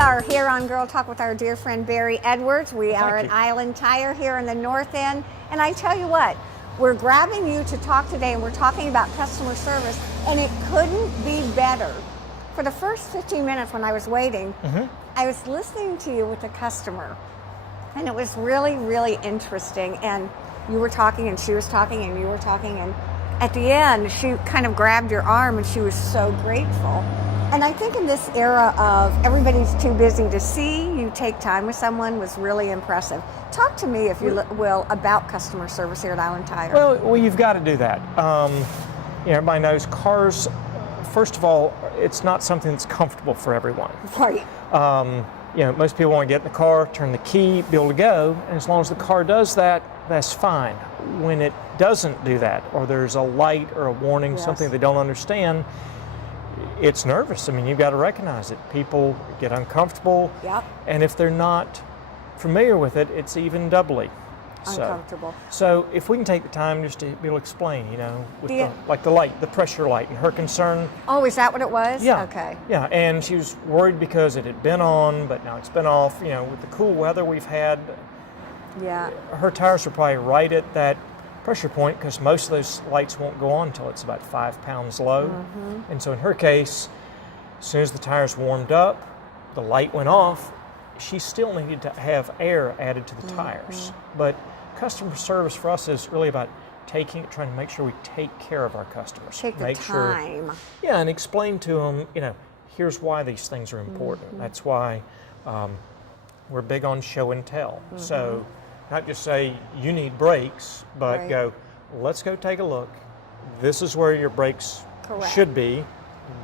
are here on Girl Talk with our dear friend Barry Edwards. We are at Island Tire here in the North End. And I tell you what, we're grabbing you to talk today, and we're talking about customer service, and it couldn't be better. For the first 15 minutes when I was waiting, I was listening to you with the customer, and it was really, really interesting. And you were talking, and she was talking, and you were talking, and at the end, she kind of grabbed your arm, and she was so grateful. And I think in this era of everybody's too busy to see you take time with someone was really impressive. Talk to me, if you will, about customer service here at Island Tire. Well, you've got to do that. Everybody knows cars, first of all, it's not something that's comfortable for everyone. Right. Most people want to get in the car, turn the key, be able to go, and as long as the car does that, that's fine. When it doesn't do that, or there's a light or a warning, something they don't understand, it's nervous. I mean, you've got to recognize it. People get uncomfortable, and if they're not familiar with it, it's even doubly uncomfortable. So if we can take the time just to be able to explain, with the light, the pressure light, and her concern. Oh, is that what it was? Yeah. Okay. Yeah, and she was worried because it had been on, but now it's been off. With the cool weather we've had, her tires are probably right at that pressure point, because most of those lights won't go on until it's about 5 pounds low. And so in her case, as soon as the tires warmed up, the light went off, she still needed to have air added to the tires. But customer service for us is really about trying to make sure we take care of our customers. Take the time. And explain to them, here's why these things are important. That's why we're big on show and tell. So not just say, you need brakes, but go, let's go take a look. This is where your brakes should be.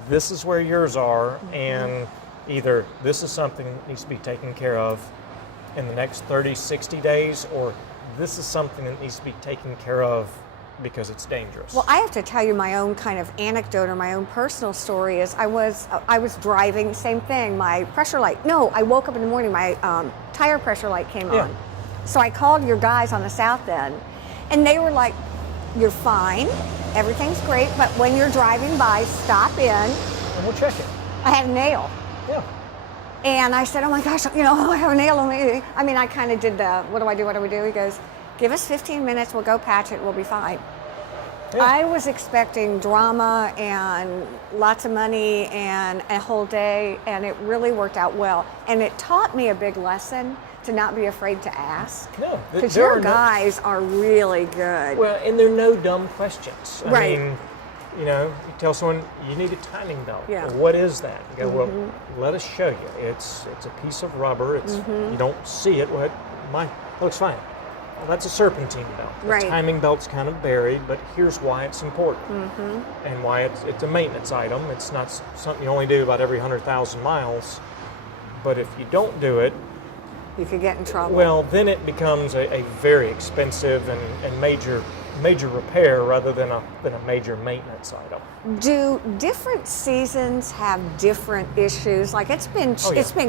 This is where yours are. And either this is something that needs to be taken care of in the next 30, 60 days, or this is something that needs to be taken care of because it's dangerous. Well, I have to tell you my own kind of anecdote, or my own personal story is I was driving, same thing, my pressure light. No, I woke up in the morning, my tire pressure light came on. So I called your guys on the south end, and they were like, you're fine, everything's great, but when you're driving by, stop in. And we'll check it. I had a nail. Yeah. And I said, oh my gosh, I have a nail on me. I mean, I kind of did the, what do I do? He goes, give us 15 minutes, we'll go patch it, we'll be fine. Yeah. I was expecting drama and lots of money and a whole day, and it really worked out well. And it taught me a big lesson to not be afraid to ask. No, because your guys are really good. Well, and there are no dumb questions. I mean, you tell someone you need a timing belt. Yeah. Well, what is that? You go, well, let us show you. It's a piece of rubber. It's you don't see it. Well, mine looks fine. Well, that's a serpentine belt. The timing belt's kind of buried, but here's why it's important and why it's a maintenance item. It's not something you only do about every 100,000 miles. But if you don't do it, you could get in trouble. Well, then it becomes a very expensive and major repair rather than a major maintenance item. Do different seasons have different issues? Like it's been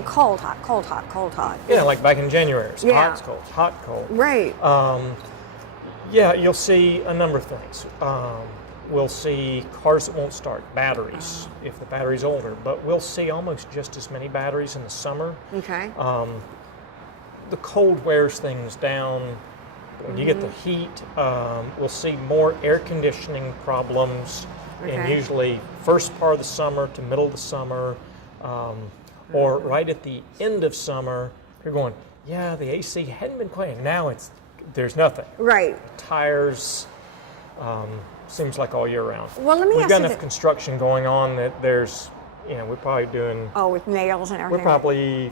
cold, hot, cold, hot, cold, hot. Yeah, like back in January, it's hot, it's cold, hot, cold. Right. You'll see a number of things. We'll see cars that won't start, batteries, if the battery's older, but we'll see almost just as many batteries in the summer. Okay. The cold wears things down. When you get the heat, we'll see more air conditioning problems in usually first part of the summer to middle of the summer, or right at the end of summer. You're going, the AC hadn't been quite. Now there's nothing. Right. Tires seems like all year round. Well, let me ask you. We've got enough construction going on that there's, we're probably doing. Oh, with nails and everything. We're probably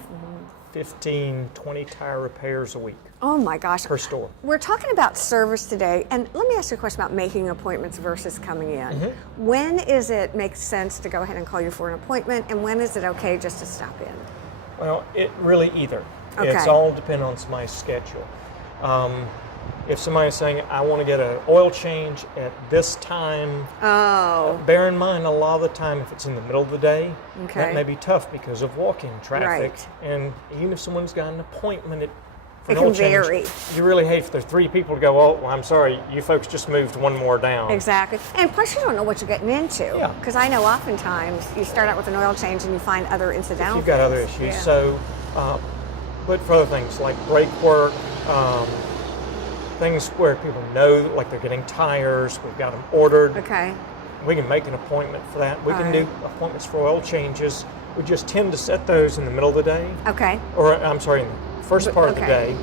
15, 20 tire repairs a week. Oh my gosh. Per store. We're talking about service today, and let me ask you a question about making appointments versus coming in. When is it makes sense to go ahead and call you for an appointment, and when is it okay just to stop in? Well, it really either. Okay. It's all dependent on somebody's schedule. If somebody's saying, I want to get an oil change at this time, bear in mind a lot of the time if it's in the middle of the day, that may be tough because of walk-in traffic. And even if someone's got an appointment at for It an oil can vary. change, you really hate if there's 3 people to go, oh, well, I'm sorry, you folks just moved 1 more down. Exactly. And plus you don't know what you're getting into. Yeah. Because I know oftentimes you start out with an oil change and you find other incidental You've got other things. issues. Yeah. So, but for other things like brake work, things where people know, like they're getting tires, we've got them ordered. Okay. We can make an appointment for that. We can All do right. appointments for oil changes. We just tend to set those in the middle of the day. Okay. Or I'm sorry, in the first part of the Okay. day.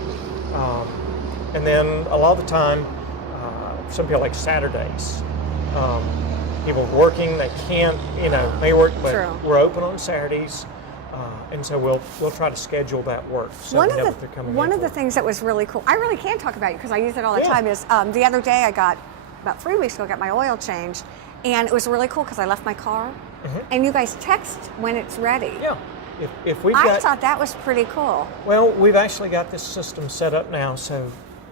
And then a lot of the time, some people like Saturdays. People working, they can't, may work, but True. we're open on Saturdays. And so we'll try to schedule that work so One we know of that they're coming one in of the for. things that was really cool, I really can talk about it because I use it all the Yeah. time, is the other day I got, about 3 weeks ago, I got my oil change, and it was really cool because I left my car, and you guys text when it's ready. Yeah. If we've I got, thought that was pretty cool. well, we've actually got this system set up now, so,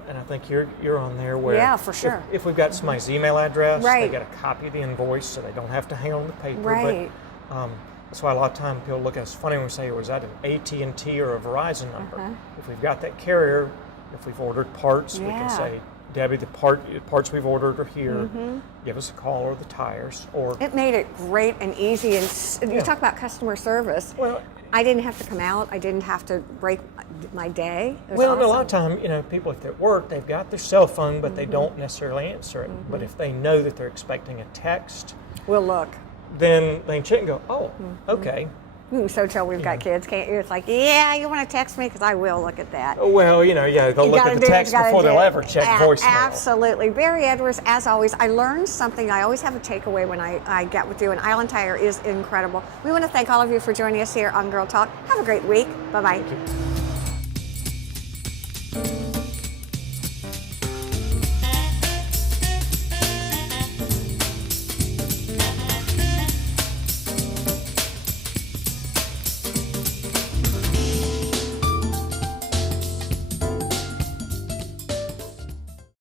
and I think you're on there where, Yeah, for sure. If we've got somebody's email address, Right. they get a copy of the invoice, so they don't have to hang on the paper. Right. But, that's why a lot of times people look at us funny when we say, was that an AT&T or a Verizon number? If we've got that carrier, if we've ordered parts, we Yeah. can say, Debbie, the parts we've ordered are here. Give us a call, or the tires, or It made it great and easy, and you Yeah. talk about customer service. well. I didn't have to come out. I didn't have to break my day. It was Well, and a lot awesome. of time, people if they're at work, they've got their cell phone, but they don't necessarily answer it. But if they know that they're expecting a text, We'll look. then they can check and go, oh, okay. You can so tell we've got kids, can't you? It's like, yeah, you want to text me? Because I will look at that. Well, yeah, they'll You look gotta at the do what text you gotta before they'll do. ever check voicemail. Absolutely. Barry Edwards, as always, I learned something. I always have a takeaway when I get with you, and Island Tire is incredible. We want to thank all of you for joining us here on Girl Talk. Have a great week. Bye-bye. Thank you.